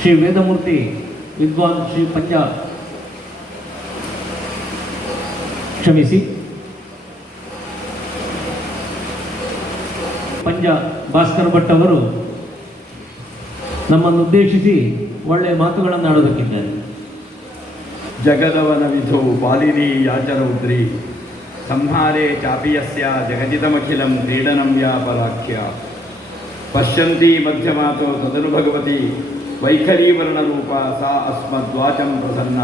ಶ್ರೀ ವೇದಮೂರ್ತಿ ವಿದ್ವಾನ್ ಶ್ರೀ ಪಂಜ ಕ್ಷಮಿಸಿ. ಪಂಜ ಭಾಸ್ಕರ್ ಭಟ್ ಅವರು ನಮ್ಮನ್ನು ಉದ್ದೇಶಿಸಿ ಒಳ್ಳೆಯ ಮಾತುಗಳನ್ನು ಆಡೋದಕ್ಕಿದ್ದಾರೆ. ಜಗದವನ ವಿಧೋ ಪಾಲಿನಿ ಯಾಚರೌದ್ರಿ ಸಂಹಾರೇ ಚಾಪಿಯಸ್ಯ ಜಗಜಿತಮಖಿಲಂ ಕ್ರೀಡನಂ ವ್ಯಾಪರಾಖ್ಯ. ಪಶ್ಯಂತಿ ಮಧ್ಯಮಾತೋ ತದನು ಭಗವತಿ. ವೈಖರೀವರ್ಣರೂಪ ಸಾ ಅಸ್ಮದ್ವಾಚಂ ಪ್ರಸನ್ನ.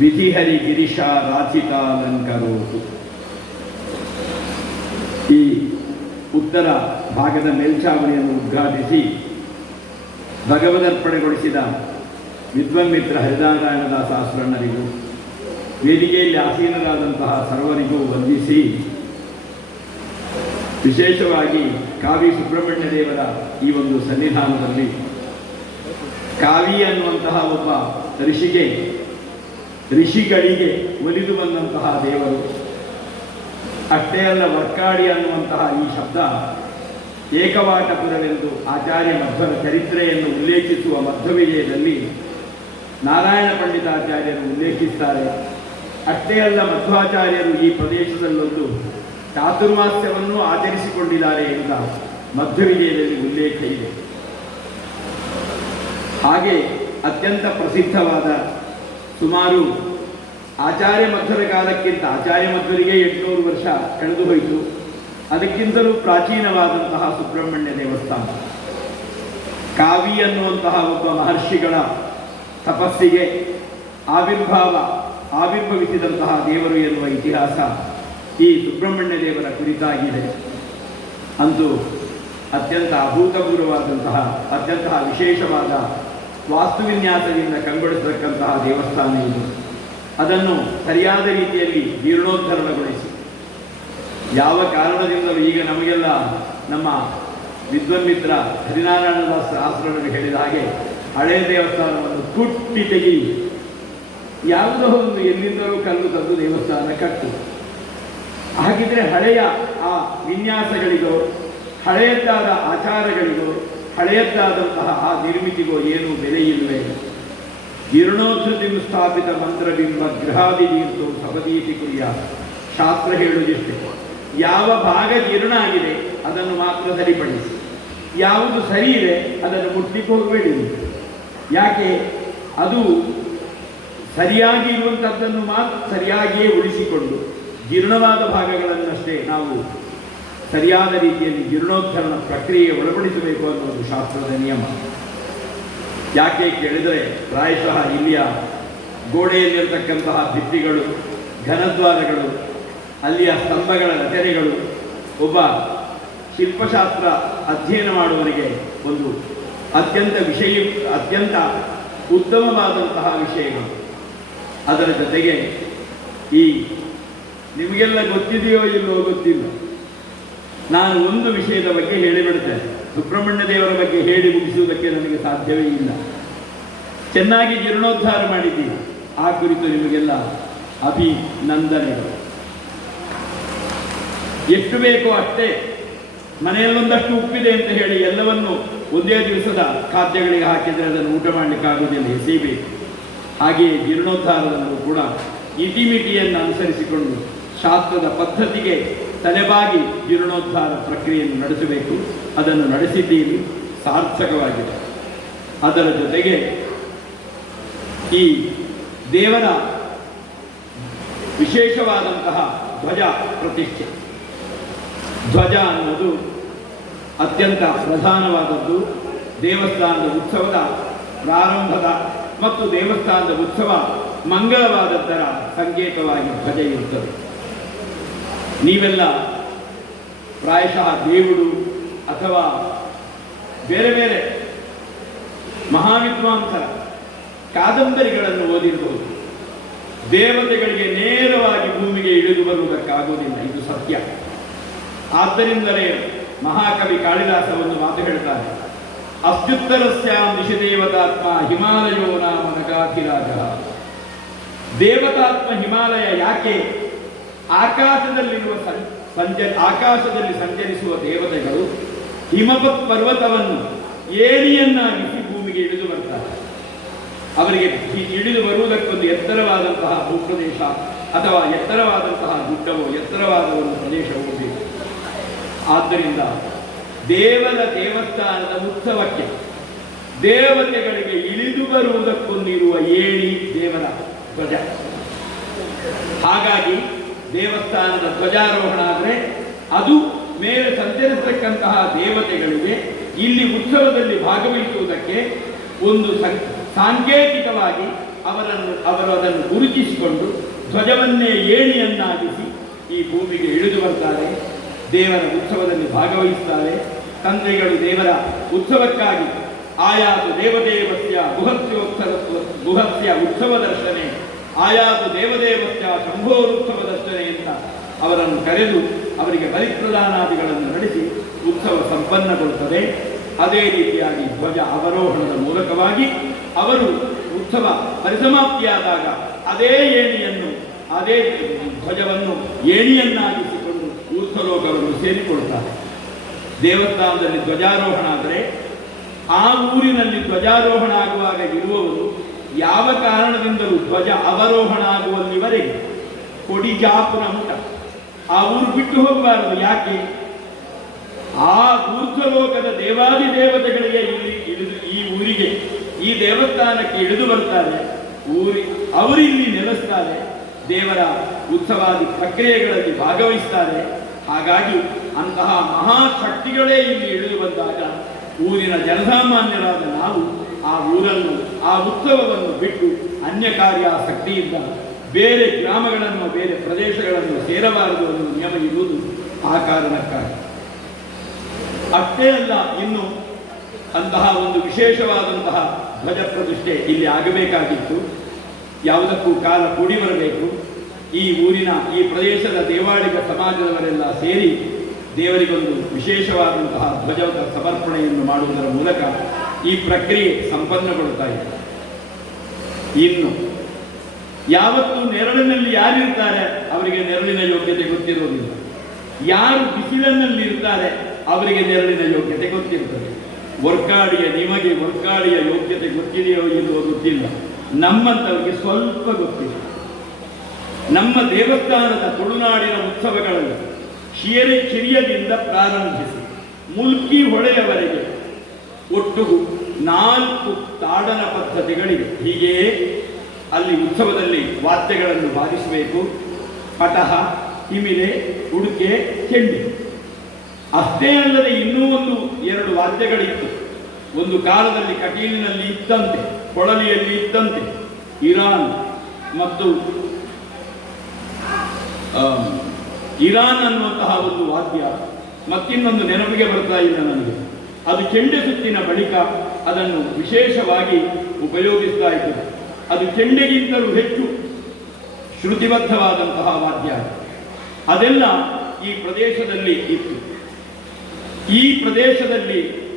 ವಿಧಿಹರಿ ಗಿರಿಶ ರಾಧಿತಾಲಂಕರೋತು ಈ ಉತ್ತರ ಭಾಗದ ಮೇಲ್ಛಾವಣಿಯನ್ನು ಉದ್ಘಾಟಿಸಿ ಭಗವದರ್ಪಣೆಗೊಳಿಸಿದ ವಿದ್ವನ್ಮಿತ್ರ ಹರಿನಾರಾಯಣದಾಸ ಆಶ್ರಮರಿಗೂ ವೇದಿಕೆಯಲ್ಲಿ ಆಸೀನರಾದಂತಹ ಸರ್ವರಿಗೂ ವಂದಿಸಿ, ವಿಶೇಷವಾಗಿ ಕಾವಿ ಸುಬ್ರಹ್ಮಣ್ಯ ದೇವರ ಈ ಒಂದು ಸನ್ನಿಧಾನದಲ್ಲಿ ಕಾವಿ ಅನ್ನುವಂತಹ ಒಬ್ಬ ಋಷಿಗೆ, ಋಷಿಗಳಿಗೆ ಒಲಿದು ಬಂದಂತಹ ದೇವರು. ಅಷ್ಟೇ ಅಲ್ಲ, ವರ್ಕಾಡಿ ಅನ್ನುವಂತಹ ಈ ಶಬ್ದ ಏಕವಾಟಪುರವೆಂದು ಆಚಾರ್ಯ ಮಧ್ವರ ಚರಿತ್ರೆಯನ್ನು ಉಲ್ಲೇಖಿಸುವ ಮಧ್ವವಿಜಯದಲ್ಲಿ ನಾರಾಯಣ ಪಂಡಿತಾಚಾರ್ಯರು ಉಲ್ಲೇಖಿಸ್ತಾರೆ. ಅಷ್ಟೇ ಅಲ್ಲ, ಮಧ್ವಾಚಾರ್ಯರು ಈ ಪ್ರದೇಶದಲ್ಲೊಂದು ಚಾತುರ್ಮಾಸ್ಯವನ್ನು ಆಚರಿಸಿಕೊಂಡಿದ್ದಾರೆ ಅಂತ ಮಧ್ವವಿಜಯದಲ್ಲಿ ಉಲ್ಲೇಖ ಇದೆ. ಹಾಗೆ ಅತ್ಯಂತ ಪ್ರಸಿದ್ಧವಾದ ಸುಮಾರು ಆಚಾರ್ಯ ಮಧ್ವರ ಕಾಲಕ್ಕಿಂತ ಆಚಾರ್ಯ ಮಧ್ವರಿಗೆ ಎಂಟುನೂರು ವರ್ಷ ಕಳೆದು ಹೋಯಿತು. ಅದಕ್ಕಿಂತಲೂ ಪ್ರಾಚೀನವಾದಂತಹ ಸುಬ್ರಹ್ಮಣ್ಯ ದೇವಸ್ಥಾನ. ಕಾವಿ ಅನ್ನುವಂತಹ ಒಬ್ಬ ಮಹರ್ಷಿಗಳ ತಪಸ್ಸಿಗೆ ಆವಿರ್ಭಾವ ಆವಿರ್ಭವಿಸಿದಂತಹ ದೇವರು ಎನ್ನುವ ಇತಿಹಾಸ ಈ ಸುಬ್ರಹ್ಮಣ್ಯ ದೇವರ ಕುರಿತಾಗಿದೆ. ಅಂದು ಅತ್ಯಂತ ಅಭೂತಪೂರ್ವವಾದಂತಹ, ಅತ್ಯಂತ ವಿಶೇಷವಾದ ವಾಸ್ತುವಿನ್ಯಾಸದಿಂದ ಕಂಗೊಳಿಸತಕ್ಕಂತಹ ದೇವಸ್ಥಾನ ಇದು. ಅದನ್ನು ಸರಿಯಾದ ರೀತಿಯಲ್ಲಿ ಜೀರ್ಣೋದ್ಧರಣಗೊಳಿಸಿ ಯಾವ ಕಾರಣದಿಂದಲೂ ಈಗ ನಮಗೆಲ್ಲ ನಮ್ಮ ವಿದ್ವನ್ಮಿತ್ರ ಹರಿನಾರಾಯಣದಾಸ ಆಸರನ್ನು ಹೇಳಿದ ಹಾಗೆ ಹಳೆಯ ದೇವಸ್ಥಾನವನ್ನು ಕುಟ್ಟಿ ತೆಗಿ ಯಾವುದೋ ಒಂದು ಎಲ್ಲಿಂದಲೂ ಕಲ್ಲು ತಂದು ದೇವಸ್ಥಾನ ಕಟ್ಟು. ಹಾಗಿದ್ರೆ ಹಳೆಯ ಆ ವಿನ್ಯಾಸಗಳಿಗೋ, ಹಳೆಯದ್ದಾದ ಆಚಾರಗಳಿಗೋ ಹಳೆಯದ್ದಾದಂತಹ ಆ ನಿರ್ಮಿತಿಗೋ ಏನೂ ಬೆಲೆ ಇಲ್ಲವೇ ಸ್ಥಾಪಿತ ಮಂತ್ರಬಿಂಬ ಗೃಹಾದಿ ನೀರ್ತು ಸಪದೀತಿ ಕುರಿಯ ಶಾಸ್ತ್ರ ಹೇಳುವುದಿಷ್ಟೇ. ಯಾವ ಭಾಗ ಜೀರ್ಣ ಆಗಿದೆ, ಅದನ್ನು ಮಾತ್ರ ಸರಿಪಡಿಸಿ. ಯಾವುದು ಸರಿ ಇದೆ ಅದನ್ನು ಮುಟ್ಲಿಕ್ಕೆ ಹೋಗಬೇಡಿ ಯಾಕೆ? ಅದು ಸರಿಯಾಗಿ ಇರುವಂಥದ್ದನ್ನು ಮಾತ್ರ ಸರಿಯಾಗಿಯೇ ಉಳಿಸಿಕೊಂಡು ಜೀರ್ಣವಾದ ಭಾಗಗಳನ್ನಷ್ಟೇ ನಾವು ಸರಿಯಾದ ರೀತಿಯಲ್ಲಿ ಜೀರ್ಣೋದ್ಧರಣ ಪ್ರಕ್ರಿಯೆ ಒಳಪಡಿಸಬೇಕು ಅನ್ನೋದು ಶಾಸ್ತ್ರದ ನಿಯಮ. ಯಾಕೆ ಕೇಳಿದರೆ ಪ್ರಾಯಶಃ ಇಲ್ಲಿಯ ಗೋಡೆಯಲ್ಲಿರ್ತಕ್ಕಂತಹ ಭಿತ್ತಿಗಳು, ಘನದ್ವಾರಗಳು, ಅಲ್ಲಿಯ ಸ್ತಂಭಗಳ ರಚನೆಗಳು, ಒಬ್ಬ ಶಿಲ್ಪಶಾಸ್ತ್ರ ಅಧ್ಯಯನ ಮಾಡುವವರಿಗೆ ಒಂದು ಅತ್ಯಂತ ವಿಷಯ, ಅತ್ಯಂತ ಉತ್ತಮವಾದಂತಹ ವಿಷಯಗಳು. ಅದರ ಜೊತೆಗೆ ಈ ನಿಮಗೆಲ್ಲ ಗೊತ್ತಿದೆಯೋ ಇಲ್ಲೋ ಗೊತ್ತಿಲ್ಲ. ನಾನು ಒಂದು ವಿಷಯದ ಬಗ್ಗೆ ಹೇಳಿಬಿಡ್ತೇನೆ ಸುಬ್ರಹ್ಮಣ್ಯ ದೇವರ ಬಗ್ಗೆ ಹೇಳಿ ಮುಗಿಸುವುದಕ್ಕೆ ನನಗೆ ಸಾಧ್ಯವೇ ಇಲ್ಲ. ಚೆನ್ನಾಗಿ ಜೀರ್ಣೋದ್ಧಾರ ಮಾಡಿದ್ದೀನಿ ಆ ಕುರಿತು ನಿಮಗೆಲ್ಲ ಅಭಿನಂದನೆಗಳು. ಎಷ್ಟು ಬೇಕೋ ಅಷ್ಟೇ. ಮನೆಯಲ್ಲೊಂದಷ್ಟು ಉಪ್ಪಿದೆ ಅಂತ ಹೇಳಿ ಎಲ್ಲವನ್ನು ಒಂದೇ ದಿವಸದ ಖಾದ್ಯಗಳಿಗೆ ಹಾಕಿದರೆ ಅದನ್ನು ಊಟ ಮಾಡಲಿಕ್ಕಾಗುವುದಿಲ್ಲ ಎಸೆಯಬೇಕು. ಹಾಗೆಯೇ ಜೀರ್ಣೋದ್ಧಾರವನ್ನು ಕೂಡ ಇಟಿಮಿಟಿಯನ್ನು ಅನುಸರಿಸಿಕೊಂಡು ಶಾಸ್ತ್ರದ ಪದ್ಧತಿಗೆ ತಲೆಬಾಗಿ ಜೀರ್ಣೋದ್ಧಾರ ಪ್ರಕ್ರಿಯೆಯನ್ನು ನಡೆಸಬೇಕು. ಅದನ್ನು ನಡೆಸಿದ್ದೀರಿ. ಸಾರ್ಥಕವಾಗಿದೆ. ಅದರ ಜೊತೆಗೆ ಈ ದೇವರ ವಿಶೇಷವಾದಂತಹ ಧ್ವಜ ಪ್ರತಿಷ್ಠೆ. ಧ್ವಜ ಅನ್ನೋದು ಅತ್ಯಂತ ಪ್ರಧಾನವಾದದ್ದು. ದೇವಸ್ಥಾನದ ಉತ್ಸವದ ಪ್ರಾರಂಭದ ಮತ್ತು ದೇವಸ್ಥಾನದ ಉತ್ಸವ ಮಂಗಳವಾದದ್ದರ ಸಂಕೇತವಾಗಿ ಧ್ವಜ ಇರುತ್ತದೆ. ನೀವೆಲ್ಲ ಪ್ರಾಯಶಃ ದೇವುಡು ಅಥವಾ ಬೇರೆ ಬೇರೆ ಮಹಾವಿದ್ವಾಂಸರ ಕಾದಂಬರಿಗಳನ್ನು ಓದಿರಬಹುದು. ದೇವತೆಗಳಿಗೆ ನೇರವಾಗಿ ಭೂಮಿಗೆ ಇಳಿದು ಬರುವುದಕ್ಕಾಗುವುದಿಲ್ಲ. ಇದು ಸತ್ಯ. ಆದ್ದರಿಂದಲೇ ಮಹಾಕವಿ ಕಾಳಿದಾಸ ಒಂದು ಮಾತು ಹೇಳ್ತಾರೆ ಅತ್ಯುತ್ತರಸ್ಯಾಂ ದಿಶದೇವತಾತ್ಮ ಹಿಮಾಲಯೋ ನಾಮ ನಗಾಧಿರಾಜ ದೇವತಾತ್ಮ ಹಿಮಾಲಯ ಯಾಕೆ ಆಕಾಶದಲ್ಲಿರುವ ಸಂ- ಸಂಚ ಆಕಾಶದಲ್ಲಿ ಸಂಚರಿಸುವ ದೇವತೆಗಳು ಹಿಮಪತ್ ಪರ್ವತವನ್ನು ಏಣಿಯನ್ನಾಗಿಸಿ ಭೂಮಿಗೆ ಇಳಿದು ಬರ್ತಾರೆ. ಅವರಿಗೆ ಇಳಿದು ಬರುವುದಕ್ಕೊಂದು ಎತ್ತರವಾದಂತಹ ಭೂಪ್ರದೇಶ ಅಥವಾ ಎತ್ತರವಾದಂತಹ ಗುಡ್ಡವೋ ಎತ್ತರವಾದ ಒಂದು ಪ್ರದೇಶವೋ ಬೇಕು ಆದ್ದರಿಂದ ದೇವರ ದೇವಸ್ಥಾನದ ಉತ್ಸವಕ್ಕೆ ದೇವತೆಗಳಿಗೆ ಇಳಿದು ಬರುವುದಕ್ಕೊಂದಿರುವ ಏಣಿ ದೇವರ ಧ್ವಜ. ಹಾಗಾಗಿ ದೇವಸ್ಥಾನದ ಧ್ವಜಾರೋಹಣ ಆದರೆ ಅದು ಮೇಲೆ ಸಂಚರಿಸತಕ್ಕಂತಹ ದೇವತೆಗಳಿಗೆ ಇಲ್ಲಿ ಉತ್ಸವದಲ್ಲಿ ಭಾಗವಹಿಸುವುದಕ್ಕೆ ಒಂದು ಸಾಂಕೇತಿಕವಾಗಿ ಅವರನ್ನು ಅವರು ಅದನ್ನು ಗುರುತಿಸಿಕೊಂಡು ಧ್ವಜವನ್ನೇ ಏಣಿಯನ್ನಾಗಿಸಿ ಈ ಭೂಮಿಗೆ ಇಳಿದು ಬರ್ತಾರೆ. ದೇವರ ಉತ್ಸವದಲ್ಲಿ ಭಾಗವಹಿಸ್ತಾರೆ. ತಂದೆಗಳು ದೇವರ ಉತ್ಸವಕ್ಕಾಗಿ ಆಯಾತು ದೇವದೇವಸ್ಯ ಗುಹಸ್ಯೋತ್ಸವ ಗುಹಸ್ಯ ಉತ್ಸವ ದರ್ಶನೆ ಆಯಾತು ದೇವದೇವತ್ಯ ಶಂಭೋರುತ್ಸವ ದರ್ಶನೆಯಿಂದ ಅವರನ್ನು ಕರೆದು ಅವರಿಗೆ ಬಲಿಪ್ರದಾನಾದಿಗಳನ್ನು ನಡೆಸಿ ಉತ್ಸವ ಸಂಪನ್ನಗೊಳ್ಳುತ್ತದೆ. ಅದೇ ರೀತಿಯಾಗಿ ಧ್ವಜ ಅವರೋಹಣದ ಮೂಲಕವಾಗಿ ಅವರು ಉತ್ಸವ ಪರಿಸಮಾಪ್ತಿಯಾದಾಗ ಅದೇ ಏಣಿಯನ್ನು, ಅದೇ ಧ್ವಜವನ್ನು ಏಣಿಯನ್ನಾಗಿಸಿಕೊಂಡು ಊರ್ಧ್ವಲೋಕವನ್ನು ಸೇರಿಕೊಳ್ತಾರೆ ದೇವಸ್ಥಾನದಲ್ಲಿ ಧ್ವಜಾರೋಹಣ ಆದರೆ ಆ ಊರಿನಲ್ಲಿ ಧ್ವಜಾರೋಹಣ ಆಗುವಾಗ ಇರುವವರು ಯಾವ ಕಾರಣದಿಂದಲೂ ಧ್ವಜ ಅವರೋಹಣ ಆಗುವಲ್ಲಿವರೆಗೆ ಕೊಡಿ ಜಾಪುರ ಮುಟ ಆ ಊರು ಬಿಟ್ಟು ಹೋಗಬಾರದು, ಯಾಕೆ? ಆ ಊರ್ಧ್ವಲೋಕದ ದೇವಾದಿ ದೇವತೆಗಳಿಗೆ ಇಲ್ಲಿ ಇಳಿದು, ಈ ಊರಿಗೆ, ಈ ದೇವಸ್ಥಾನಕ್ಕೆ ಇಳಿದು ಬರ್ತಾರೆ. ಊರಿ, ಅವರು ಇಲ್ಲಿ ನೆಲೆಸ್ತಾರೆ. ದೇವರ ಉತ್ಸವಾದಿ ಪ್ರಕ್ರಿಯೆಗಳಲ್ಲಿ ಭಾಗವಹಿಸ್ತಾರೆ. ಹಾಗಾಗಿ ಅಂತಹ ಮಹಾಶಕ್ತಿಗಳೇ ಇಲ್ಲಿ ಇಳಿದು ಬಂದಾಗ ಊರಿನ ಜನಸಾಮಾನ್ಯರಾದ ನಾವು ಆ ಊರನ್ನು ಆ ಉತ್ಸವವನ್ನು ಬಿಟ್ಟು ಅನ್ಯ ಕಾರ್ಯಾಸಕ್ತಿಯಿಂದ ಬೇರೆ ಗ್ರಾಮಗಳನ್ನು, ಬೇರೆ ಪ್ರದೇಶಗಳನ್ನು ಸೇರಬಾರದು ಎಂದು ನಿಯಮ ಇರುವುದು ಆ ಕಾರಣಕ್ಕಾಗಿ. ಅಷ್ಟೇ ಅಲ್ಲ, ಇನ್ನು ಅಂತಹ ಒಂದು ವಿಶೇಷವಾದಂತಹ ಧ್ವಜ ಪ್ರತಿಷ್ಠೆ ಇಲ್ಲಿ ಆಗಬೇಕಾಗಿತ್ತು. ಯಾವುದಕ್ಕೂ ಕಾಲ ಕೂಡಿ ಬರಬೇಕು ಈ ಊರಿನ, ಈ ಪ್ರದೇಶದ ದೇವಾಳಿಗ ಸಮಾಜದವರೆಲ್ಲ ಸೇರಿ ದೇವರಿಗೊಂದು ವಿಶೇಷವಾದಂತಹ ಧ್ವಜದ ಸಮರ್ಪಣೆಯನ್ನು ಮಾಡುವುದರ ಮೂಲಕ ಈ ಪ್ರಕ್ರಿಯೆ ಸಂಪನ್ನಗೊಳ್ತಾ ಇದೆ. ಇನ್ನು ಯಾವತ್ತು ನೆರಳಿನಲ್ಲಿ ಯಾರಿರ್ತಾರೆ ಅವರಿಗೆ ನೆರಳಿನ ಯೋಗ್ಯತೆ ಗೊತ್ತಿರುವುದಿಲ್ಲ. ಯಾರು ಬಿಸಿಲಿನಲ್ಲಿ ಇರ್ತಾರೆ ಅವರಿಗೆ ನೆರಳಿನ ಯೋಗ್ಯತೆ ಗೊತ್ತಿರ್ತದೆ ವರ್ಕಾಡಿಯ ನಿಮಗೆ ವರ್ಕಾಡಿಯ ಯೋಗ್ಯತೆ ಗೊತ್ತಿದೆಯೋ ಇಲ್ಲವೋ ಗೊತ್ತಿಲ್ಲ. ನಮ್ಮಂಥವರಿಗೆ ಸ್ವಲ್ಪ ಗೊತ್ತಿದೆ. ನಮ್ಮ ದೇವಸ್ಥಾನದ ತುಳುನಾಡಿನ ಉತ್ಸವಗಳಲ್ಲಿ. ಶಿಯರೆ ಕಿರಿಯದಿಂದ ಪ್ರಾರಂಭಿಸಿ ಮುಲ್ಕಿ ಹೊಳೆಯವರೆಗೆ ಒಟ್ಟು ನಾಲ್ಕು ತಾಡನ ಪದ್ಧತಿಗಳಿವೆ. ಹೀಗೆಯೇ ಅಲ್ಲಿ ಉತ್ಸವದಲ್ಲಿ ವಾದ್ಯಗಳನ್ನು ಬಾಧಿಸಬೇಕು. ಪಟಹ, ಹಿಮಿಲೆ, ಉಡುಗೆ ಚೆಂಡಿ ಅಷ್ಟೇ ಅಲ್ಲದೆ ಇನ್ನೂ ಒಂದು ಎರಡು ವಾದ್ಯಗಳಿತ್ತು. ಒಂದು ಕಾಲದಲ್ಲಿ ಕಟೀಲಿನಲ್ಲಿ ಇದ್ದಂತೆ, ಕೊಳಲಿಯಲ್ಲಿ ಇದ್ದಂತೆ, ಇರಾನ್ ಮತ್ತು ಇರಾನ್ ಅನ್ನುವಂತಹ ಒಂದು ವಾದ್ಯ ಮತ್ತಿನ್ನೊಂದು ನೆನಪಿಗೆ ಬರ್ತಾ ಇಲ್ಲ ನನಗೆ. ಅದು ಚೆಂಡೆ ಸುತ್ತಿನ ಬಳಿಕ ಅದನ್ನು ವಿಶೇಷವಾಗಿ ಉಪಯೋಗಿಸ್ತಾ ಇತ್ತು ಅದು ಚೆಂಡೆಗಿಂತಲೂ ಹೆಚ್ಚು ಶ್ರುತಿಬದ್ಧವಾದಂತಹ ವಾದ್ಯ. ಅದೆಲ್ಲ ಈ ಪ್ರದೇಶದಲ್ಲಿ ಇತ್ತು. ಈ ಪ್ರದೇಶದಲ್ಲಿ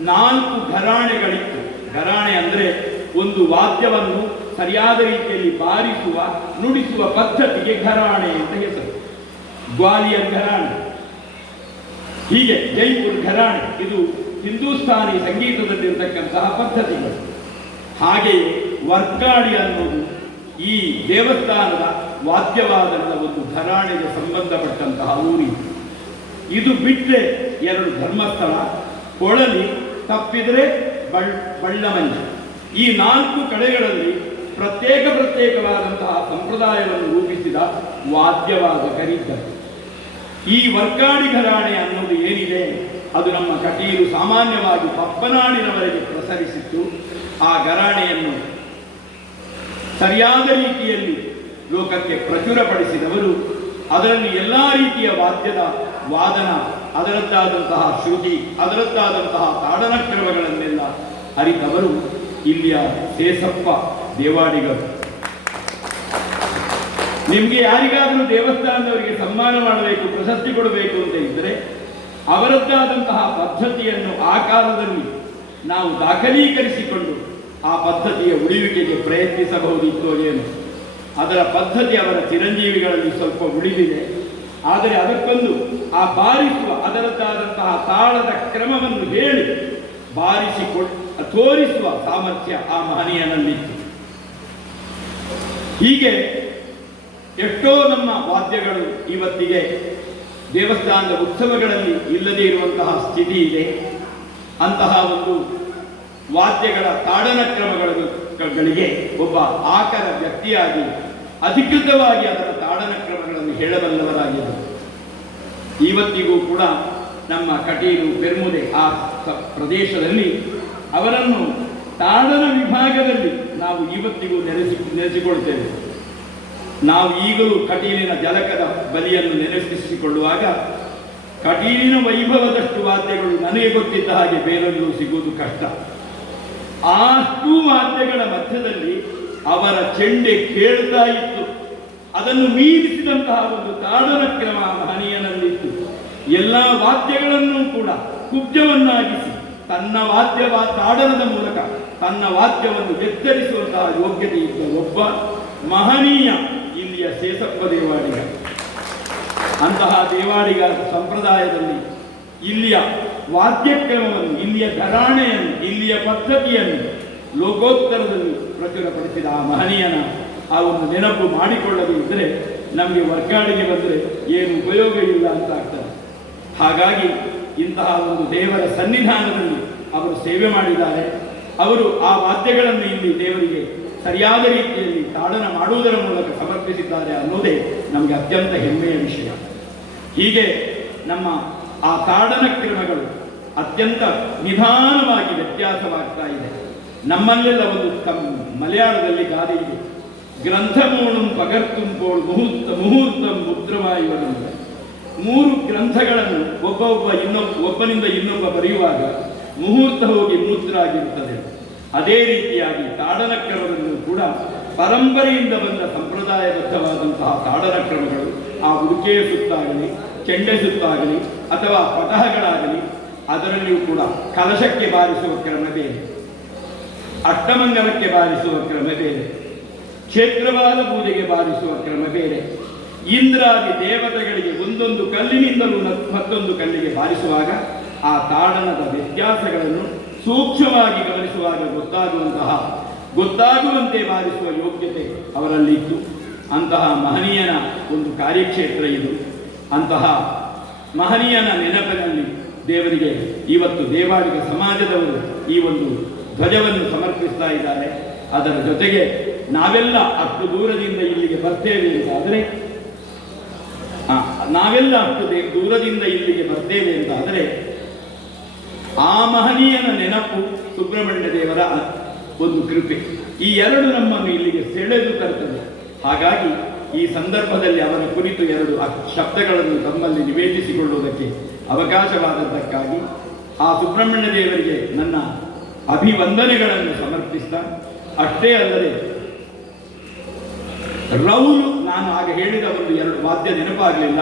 ನಾಲ್ಕು ಘರಾಣೆಗಳಿತ್ತು. ಘರಾಣೆ ಅಂದರೆ ಒಂದು ವಾದ್ಯವನ್ನು ಸರಿಯಾದ ರೀತಿಯಲ್ಲಿ ಬಾರಿಸುವ, ನುಡಿಸುವ ಪದ್ಧತಿಗೆ ಘರಾಣೆ ಅಂತ ಹೆಸರು. ಗ್ವಾಲಿಯರ್ ಘರಾಣೆ. ಹೀಗೆ ಜೈಪುರ್ ಘರಾಣೆ, ಇದು ಹಿಂದೂಸ್ತಾನಿ ಸಂಗೀತದಲ್ಲಿರ್ತಕ್ಕಂತಹ ಪದ್ಧತಿಗಳು ಹಾಗೆಯೇ ವರ್ಕಾಡಿ ಅನ್ನೋದು ಈ ದೇವಸ್ಥಾನದ ವಾದ್ಯವಾದನದ ಒಂದು ಘರಾಣೆಗೆ ಸಂಬಂಧಪಟ್ಟಂತಹ ಊರಿ. ಇದು ಬಿಟ್ಟರೆ ಎರಡು ಧರ್ಮಸ್ಥಳ, ಕೊಳಲಿ ತಪ್ಪಿದರೆ ಬಳ್, ಬಳ್ಳಮಂಜ. ಈ ನಾಲ್ಕು ಕಡೆಗಳಲ್ಲಿ ಪ್ರತ್ಯೇಕ ಪ್ರತ್ಯೇಕವಾದಂತಹ ಸಂಪ್ರದಾಯವನ್ನು ರೂಪಿಸಿದ ವಾದ್ಯವಾದಕರಿದ್ದರು. ಈ ವರ್ಕಾಡಿ ಘರಾಣೆ ಅನ್ನೋದು ಏನಿದೆ, ಅದು ನಮ್ಮ ಕಟೀಲು ಸಾಮಾನ್ಯವಾಗಿ ಪಪ್ಪನಾಡಿನವರೆಗೆ ಪ್ರಸರಿಸಿತ್ತು ಆ ಘರಾಣೆಯನ್ನು ಸರಿಯಾದ ರೀತಿಯಲ್ಲಿ ಲೋಕಕ್ಕೆ ಪ್ರಚುರಪಡಿಸಿದವರು, ಅದರಲ್ಲಿ ಎಲ್ಲ ರೀತಿಯ ವಾದ್ಯದ ವಾದನ, ಅದರದ್ದಾದಂತಹ ಶ್ರುತಿ, ಅದರದ್ದಾದಂತಹ ತಾಡನ ಕ್ರಮಗಳನ್ನೆಲ್ಲ ಅರಿತವರು ಇಲ್ಲಿಯ ಸೇಸಪ್ಪ ದೇವಾಡಿಗರು. ನಿಮಗೆ ಯಾರಿಗಾದರೂ ದೇವಸ್ಥಾನದವರಿಗೆ ಸನ್ಮಾನ ಮಾಡಬೇಕು, ಪ್ರಶಸ್ತಿ ಕೊಡಬೇಕು ಅಂತ ಇದ್ದರೆ ಅವರದ್ದಾದಂತಹ ಪದ್ಧತಿಯನ್ನು ಆ ಕಾಲದಲ್ಲಿ ನಾವು ದಾಖಲೀಕರಿಸಿಕೊಂಡು ಆ ಪದ್ಧತಿಯ ಉಳಿವಿಕೆಗೆ ಪ್ರಯತ್ನಿಸಬಹುದಿತ್ತು ಏನು? ಅದರ ಪದ್ಧತಿ ಅವರ ಚಿರಂಜೀವಿಗಳಲ್ಲಿ ಸ್ವಲ್ಪ ಉಳಿದಿದೆ. ಆದರೆ ಅದಕ್ಕೊಂದು ಆ ಬಾರಿಸುವ, ಅದರದ್ದಾದಂತಹ ತಾಳದ ಕ್ರಮವನ್ನು ಹೇಳಿ ಬಾರಿಸಿ ತೋರಿಸುವ ಸಾಮರ್ಥ್ಯ ಆ ಮಹನೀಯನಲ್ಲಿತ್ತು. ಹೀಗೆ ಎಷ್ಟೋ ನಮ್ಮ ವಾದ್ಯಗಳು ಇವತ್ತಿಗೆ ದೇವಸ್ಥಾನದ ಉತ್ಸವಗಳಲ್ಲಿ ಇಲ್ಲದೇ ಇರುವಂತಹ ಸ್ಥಿತಿ ಇದೆ. ಅಂತಹ ಒಂದು ವಾದ್ಯಗಳ ತಾಡನ ಕ್ರಮಗಳಿಗೆ ಒಬ್ಬ ಆಕರ ವ್ಯಕ್ತಿಯಾಗಿ, ಅಧಿಕೃತವಾಗಿ ಅದರ ತಾಡನ ಕ್ರಮಗಳನ್ನು ಹೇಳಬಲ್ಲವರಾಗಿದ್ದರು ಇವತ್ತಿಗೂ ಕೂಡ ನಮ್ಮ ಕಟೀಲು ಬೆರ್ಮುದೆ ಆ ಪ್ರದೇಶದಲ್ಲಿ ಅವರನ್ನು ತಾಡನ ವಿಭಾಗದಲ್ಲಿ ನಾವು ಇವತ್ತಿಗೂ ನೆಲೆಸಿ ನೆಲೆಸಿಕೊಳ್ತೇವೆ ನಾವು ಈಗಲೂ ಕಟೀಲಿನ ಜಲಕದ ಬಲಿಯನ್ನು ನೆನಪಿಸಿಕೊಳ್ಳುವಾಗ ಕಟೀಲಿನ ವೈಭವದಷ್ಟು ವಾದ್ಯಗಳು ನನಗೆ ಗೊತ್ತಿದ್ದ ಹಾಗೆ ಬೇರೆಲ್ಲೂ ಸಿಗುವುದು ಕಷ್ಟ. ಆಷ್ಟು ವಾದ್ಯಗಳ ಮಧ್ಯದಲ್ಲಿ ಅವರ ಚೆಂಡೆ ಕೇಳ್ತಾ ಇತ್ತು. ಅದನ್ನು ಮೀರಿಸಿದಂತಹ ಒಂದು ತಾಡನ ಕ್ರಮ ಮಹನೀಯನಲ್ಲಿತ್ತು. ಎಲ್ಲ ವಾದ್ಯಗಳನ್ನು ಕೂಡ ಕುಬ್ಜವನ್ನಾಗಿಸಿ ತನ್ನ ವಾದ್ಯ ತಾಡನದ ಮೂಲಕ ತನ್ನ ವಾದ್ಯವನ್ನು ಎತ್ತರಿಸುವಂತಹ ಯೋಗ್ಯತೆ ಇದ್ದ ಒಬ್ಬ ಮಹನೀಯ. ಇಲ್ಲಿಯ ಸೇಸಪ್ಪ ದೇವಾಡಿಗ. ಅಂತಹ ದೇವಾಡಿಗ ಸಂಪ್ರದಾಯದಲ್ಲಿ ಇಲ್ಲಿಯ ವಾದ್ಯಕ್ರಮವನ್ನು ಇಲ್ಲಿಯ ಘರಾಣೆಯನ್ನು, ಇಲ್ಲಿಯ ಪದ್ಧತಿಯನ್ನು ಲೋಕೋತ್ತರದಲ್ಲಿ ಪ್ರಚುರಪಡಿಸಿದ ಆ ಮಹನೀಯನ ಆ ಒಂದು ನೆನಪು ಮಾಡಿಕೊಳ್ಳದೇ ಇದ್ದರೆ ನಮಗೆ ವರ್ಗಾಡಿಗೆ ಬಂದರೆ ಏನು ಉಪಯೋಗ ಇಲ್ಲ ಅಂತ ಆಗ್ತದೆ. ಹಾಗಾಗಿ ಇಂತಹ ಒಂದು ದೇವರ ಸನ್ನಿಧಾನದಲ್ಲಿ ಅವರು ಸೇವೆ ಮಾಡಿದ್ದಾರೆ. ಅವರು ಆ ವಾದ್ಯಗಳನ್ನು ಇಲ್ಲಿ ದೇವರಿಗೆ ಸರಿಯಾದ ರೀತಿಯಲ್ಲಿ ತಾಡನ ಮಾಡುವುದರ ಮೂಲಕ ಸಮರ್ಪಿಸಿದ್ದಾರೆ ಅನ್ನೋದೇ ನಮಗೆ ಅತ್ಯಂತ ಹೆಮ್ಮೆಯ ವಿಷಯ. ಹೀಗೆ ನಮ್ಮ ಆ ತಾಡನ ಕ್ರಮಗಳು ಅತ್ಯಂತ ನಿಧಾನವಾಗಿ ವ್ಯತ್ಯಾಸವಾಗ್ತಾ ಇದೆ. ನಮ್ಮಲ್ಲೆಲ್ಲ ಒಂದು ತಮ್ಮ ಮಲಯಾಳದಲ್ಲಿ ಗಾದೆ ಇದೆ. ಗ್ರಂಥಮೂಣಂ ಪಗರ್ತುಂಪೋಳು ಮುಹೂರ್ತ ಮುಹೂರ್ತ ಮುದ್ರವಾಯುವನೆಂದು ಮೂರು ಗ್ರಂಥಗಳನ್ನು ಒಬ್ಬ ಒಬ್ಬ ಇನ್ನೊಬ್ಬ ಒಬ್ಬನಿಂದ ಇನ್ನೊಬ್ಬ ಬರೆಯುವಾಗ ಮುಹೂರ್ತ ಹೋಗಿ ಮೂತ್ರ ಆಗಿರುತ್ತದೆ ಅದೇ ರೀತಿಯಾಗಿ ತಾಡನ ಕ್ರಮವನ್ನು ಕೂಡ ಪರಂಪರೆಯಿಂದ ಬಂದ ಸಂಪ್ರದಾಯಬದ್ಧವಾದಂತಹ ತಾಡನ ಕ್ರಮಗಳು ಆ ಉಡುಕೆಯ ಸುತ್ತಾಗಲಿ, ಚೆಂಡೆ ಸುತ್ತಾಗಲಿ ಅಥವಾ ಪಟಹಗಳಾಗಲಿ, ಅದರಲ್ಲಿಯೂ ಕೂಡ ಕಲಶಕ್ಕೆ ಬಾರಿಸುವ ಕ್ರಮ ಬೇರೆ ಅಷ್ಟಮಂಗಲಕ್ಕೆ ಬಾರಿಸುವ ಕ್ರಮ ಬೇರೆ ಕ್ಷೇತ್ರವಾದ ಪೂಜೆಗೆ ಬಾರಿಸುವ ಕ್ರಮ ಬೇರೆ ಇಂದ್ರಾದಿ ದೇವತೆಗಳಿಗೆ ಒಂದೊಂದು ಕಲ್ಲಿನಿಂದಲೂ ಮತ್ತೊಂದು ಕಲ್ಲಿಗೆ ಬಾರಿಸುವಾಗ ಆ ತಾಡನದ ವ್ಯತ್ಯಾಸಗಳನ್ನು ಸೂಕ್ಷ್ಮವಾಗಿ ಗಮನಿಸುವಾಗ ಗೊತ್ತಾಗುವಂತಹ, ಗೊತ್ತಾಗುವಂತೆ ಬಾರಿಸುವ ಯೋಗ್ಯತೆ ಅವರಲ್ಲಿತ್ತು ಅಂತಹ ಮಹನೀಯನ ಒಂದು ಕಾರ್ಯಕ್ಷೇತ್ರ ಇದು. ಅಂತಹ ಮಹನೀಯನ ನೆನಪಿನಲ್ಲಿ ದೇವರಿಗೆ, ಇವತ್ತು ದೇವಾಡಿಗ ಸಮಾಜದವರು ಈ ಒಂದು ಧ್ವಜವನ್ನು ಸಮರ್ಪಿಸ್ತಾ ಇದ್ದಾರೆ. ಅದರ ಜೊತೆಗೆ ನಾವೆಲ್ಲ ಅಷ್ಟು ದೂರದಿಂದ ಇಲ್ಲಿಗೆ ಬರ್ತೇವೆ ಅಂತಾದರೆ ನಾವೆಲ್ಲ ಅಷ್ಟು ದೂರದಿಂದ ಇಲ್ಲಿಗೆ ಬರ್ತೇವೆ ಅಂತಾದರೆ ಆ ಮಹನೀಯನ ನೆನಪು ಸುಬ್ರಹ್ಮಣ್ಯ ದೇವರ ಒಂದು ಕೃಪೆ. ಈ ಎರಡು ನಮ್ಮನ್ನು ಇಲ್ಲಿಗೆ ಸೆಳೆದು ತರ್ತದೆ ಹಾಗಾಗಿ ಈ ಸಂದರ್ಭದಲ್ಲಿ ಅವನ ಕುರಿತು ಎರಡು ಶಬ್ದಗಳನ್ನು ತಮ್ಮಲ್ಲಿ ನಿವೇದಿಸಿಕೊಳ್ಳುವುದಕ್ಕೆ ಅವಕಾಶವಾದದ್ದಕ್ಕಾಗಿ ಆ ಸುಬ್ರಹ್ಮಣ್ಯ ದೇವರಿಗೆ ನನ್ನ ಅಭಿವಂದನೆಗಳನ್ನು ಸಮರ್ಪಿಸ್ತಾ, ಅಷ್ಟೇ ಅಲ್ಲದೆ ರೌಲ್ ನಾನು ಆಗ ಹೇಳಿದ ಒಂದು ಎರಡು ವಾದ್ಯ ನೆನಪಾಗಲಿಲ್ಲ.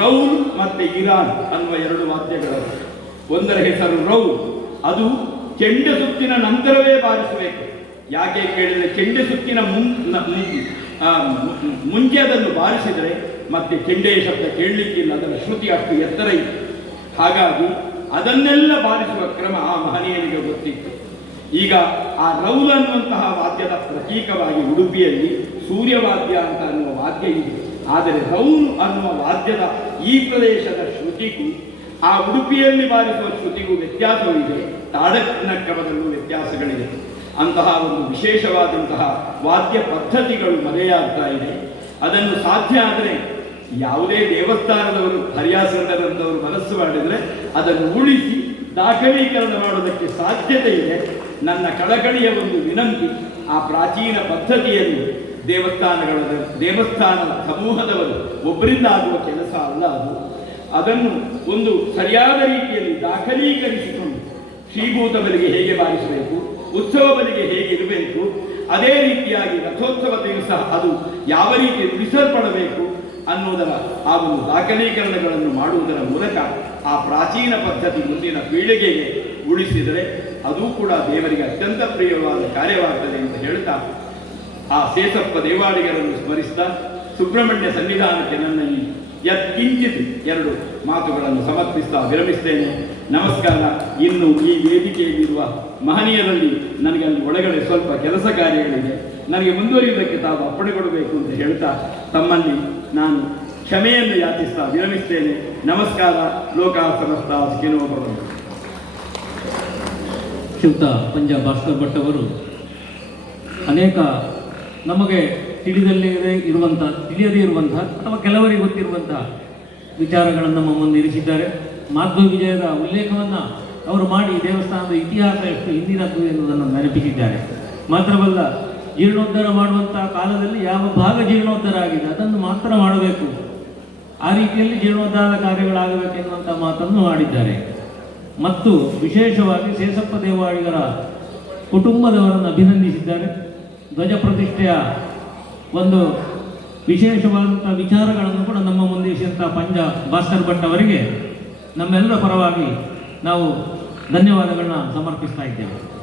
ರೌಲ್ ಮತ್ತೆ ಇರಾನ್ ಅನ್ನುವ ಎರಡು ವಾದ್ಯಗಳು ಒಂದರ ಹೆಸರು ರೌ. ಅದು ಚೆಂಡ ಸುತ್ತಿನ ನಂತರವೇ ಬಾರಿಸಬೇಕು. ಯಾಕೆ ಕೇಳಿದರೆ ಚೆಂಡು ಸುತ್ತಿನ ಮುಂ ನ- ಮು- ಆ, ಮು- ಮುಂಚೆ ಅದನ್ನು ಬಾರಿಸಿದರೆ ಮತ್ತೆ ಚೆಂಡೆಯ ಶಬ್ದ ಕೇಳಲಿಕ್ಕಿಲ್ಲ ಅದರ ಶ್ರುತಿ ಅಷ್ಟು ಎತ್ತರ ಇತ್ತು ಹಾಗಾಗಿ ಅದನ್ನೆಲ್ಲ ಬಾರಿಸುವ ಕ್ರಮ ಆ ಮಹನೀಯನಿಗೆ ಗೊತ್ತಿತ್ತು. ಈಗ ಆ ರೌಲ್ ಅನ್ನುವಂತಹ ವಾದ್ಯದ ಪ್ರತೀಕವಾಗಿ ಉಡುಪಿಯಲ್ಲಿ ಸೂರ್ಯವಾದ್ಯ ಅಂತ ಅನ್ನುವ ವಾದ್ಯ ಇದೆ. ಆದರೆ ರೌಲ್ ಅನ್ನುವ ವಾದ್ಯದ ಈ ಪ್ರದೇಶದ ಶ್ರುತಿಗೂ ಆ ಉಡುಪಿಯಲ್ಲಿ ಬಾರಿಸುವ ಶ್ರುತಿಗೂ ವ್ಯತ್ಯಾಸವಿದೆ. ತಾಡಕ್ಕಿನ ಕ್ರಮದಲ್ಲೂ ವ್ಯತ್ಯಾಸಗಳಿದೆ. ಅಂತಹ ಒಂದು ವಿಶೇಷವಾದಂತಹ ವಾದ್ಯ ಪದ್ಧತಿಗಳು ಮರೆಯಾಗ್ತಾ ಇದೆ. ಅದನ್ನು ಸಾಧ್ಯ ಆದರೆ ಯಾವುದೇ ದೇವಸ್ಥಾನದವರು ಹರಿಯಾಸನದವರು ಮನಸ್ಸು ಮಾಡಿದರೆ ಅದನ್ನು ಉಳಿಸಿ ದಾಖಲೀಕರಣ ಮಾಡೋದಕ್ಕೆ ಸಾಧ್ಯತೆ ಇದೆ. ನನ್ನ ಕಳಕಳಿಯ ಒಂದು ವಿನಂತಿ, ಆ ಪ್ರಾಚೀನ ಪದ್ಧತಿಯನ್ನು ದೇವಸ್ಥಾನಗಳ, ದೇವಸ್ಥಾನದ ಸಮೂಹದವರು ಒಬ್ಬರಿಂದ ಆಗುವ ಕೆಲಸ ಅಲ್ಲ ಅದು. ಅದನ್ನು ಒಂದು ಸರಿಯಾದ ರೀತಿಯಲ್ಲಿ ದಾಖಲೀಕರಿಸಿಕೊಂಡು ಶ್ರೀಭೂತ ಬಲಿಗೆ ಹೇಗೆ ಬಾರಿಸಬೇಕು ಉತ್ಸವ ಬಲಿಗೆ ಹೇಗೆ ಇರಬೇಕು, ಅದೇ ರೀತಿಯಾಗಿ ರಥೋತ್ಸವ ದಿವಸ ಅದು ಯಾವ ರೀತಿ ಉಳಿಸಲ್ಪಡಬೇಕು ಅನ್ನೋದರ ಆ ಒಂದು ದಾಖಲೀಕರಣಗಳನ್ನು ಮಾಡುವುದರ ಮೂಲಕ ಆ ಪ್ರಾಚೀನ ಪದ್ಧತಿ ಮುಂದಿನ ಪೀಳಿಗೆಗೆ ಉಳಿಸಿದರೆ ಅದು ಕೂಡ ದೇವರಿಗೆ ಅತ್ಯಂತ ಪ್ರಿಯವಾದ ಕಾರ್ಯವಾಗ್ತದೆ ಅಂತ ಹೇಳ್ತಾ, ಆ ಸೇಸಪ್ಪ ದೇವಾಡಿಗರನ್ನು ಸ್ಮರಿಸ್ತಾ, ಸುಬ್ರಹ್ಮಣ್ಯ ಸನ್ನಿಧಾನಕ್ಕೆ ನನ್ನ ಈ ಯತ್ಕಿಂಚಿತ್ ಎರಡು ಮಾತುಗಳನ್ನು ಸಮರ್ಪಿಸ್ತಾ ವಿರಮಿಸ್ತೇನೆ. ನಮಸ್ಕಾರ. ಇನ್ನು ಈ ವೇದಿಕೆಯಲ್ಲಿರುವ ಮಹನೀಯರಲ್ಲಿ ನನಗೆ ಅಲ್ಲಿ ಒಳಗಡೆ ಸ್ವಲ್ಪ ಕೆಲಸ ಕಾರ್ಯಗಳಿದೆ. ನನಗೆ ಮುಂದುವರಿಯುವುದಕ್ಕೆ ತಾವು ಅಪ್ಪಣೆ ಕೊಡಬೇಕು ಅಂತ ಹೇಳ್ತಾ ತಮ್ಮಲ್ಲಿ ನಾನು ಕ್ಷಮೆಯನ್ನು ಯಾಚಿಸ್ತಾ ವಿರಮಿಸ್ತೇನೆ. ನಮಸ್ಕಾರ. ಲೋಕ ಸಮಸ್ತ ಸುಖಿನೋ ಭವಂತು. ಶ್ರೀಯುತ ಪಂಜ ಭಾಸ್ಕರ್ ಭಟ್ ಅವರು ಅನೇಕ ನಮಗೆ ತಿಳಿದಲ್ಲೇ ಇರುವಂತಹ ತಿಳಿಯದೇ ಇರುವಂತಹ ಅಥವಾ ಕೆಲವರಿಗೆ ಗೊತ್ತಿರುವಂತಹ ವಿಚಾರಗಳನ್ನು ನಮ್ಮ ಮುಂದೆ ಇರಿಸಿದ್ದಾರೆ. ಮಾಧ್ವ ವಿಜಯದ ಉಲ್ಲೇಖವನ್ನು ಅವರು ಮಾಡಿ ದೇವಸ್ಥಾನದ ಇತಿಹಾಸ ಎಷ್ಟು ಹಿಂದಿನದ್ದು ಎನ್ನುವುದನ್ನು ನೆನಪಿಸಿದ್ದಾರೆ. ಮಾತ್ರವಲ್ಲ, ಜೀರ್ಣೋದ್ಧಾರ ಮಾಡುವಂತಹ ಕಾಲದಲ್ಲಿ ಯಾವ ಭಾಗ ಜೀರ್ಣೋದ್ಧಾರ ಆಗಿದೆ ಅದನ್ನು ಮಾತ್ರ ಮಾಡಬೇಕು. ಆ ರೀತಿಯಲ್ಲಿ ಜೀರ್ಣೋದ್ಧಾರದ ಕಾರ್ಯಗಳಾಗಬೇಕೆನ್ನುವಂಥ ಮಾತನ್ನು ಮಾಡಿದ್ದಾರೆ. ಮತ್ತು ವಿಶೇಷವಾಗಿ ಶೇಷಪ್ಪ ದೇವಾಡಿಗರ ಕುಟುಂಬದವರನ್ನು ಅಭಿನಂದಿಸಿದ್ದಾರೆ. ಧ್ವಜ ಪ್ರತಿಷ್ಠೆಯ ಒಂದು ವಿಶೇಷವಾದಂಥ ವಿಚಾರಗಳನ್ನು ಕೂಡ ನಮ್ಮ ಮುಂದೆ ಇರಿಸಿದಂಥ ಪಂಜ ಭಾಸ್ಕರ್ ಭಟ್ ಅವರಿಗೆ ನಮ್ಮೆಲ್ಲರ ಪರವಾಗಿ ನಾವು ಧನ್ಯವಾದಗಳನ್ನ ಸಮರ್ಪಿಸ್ತಾ ಇದ್ದೇವೆ.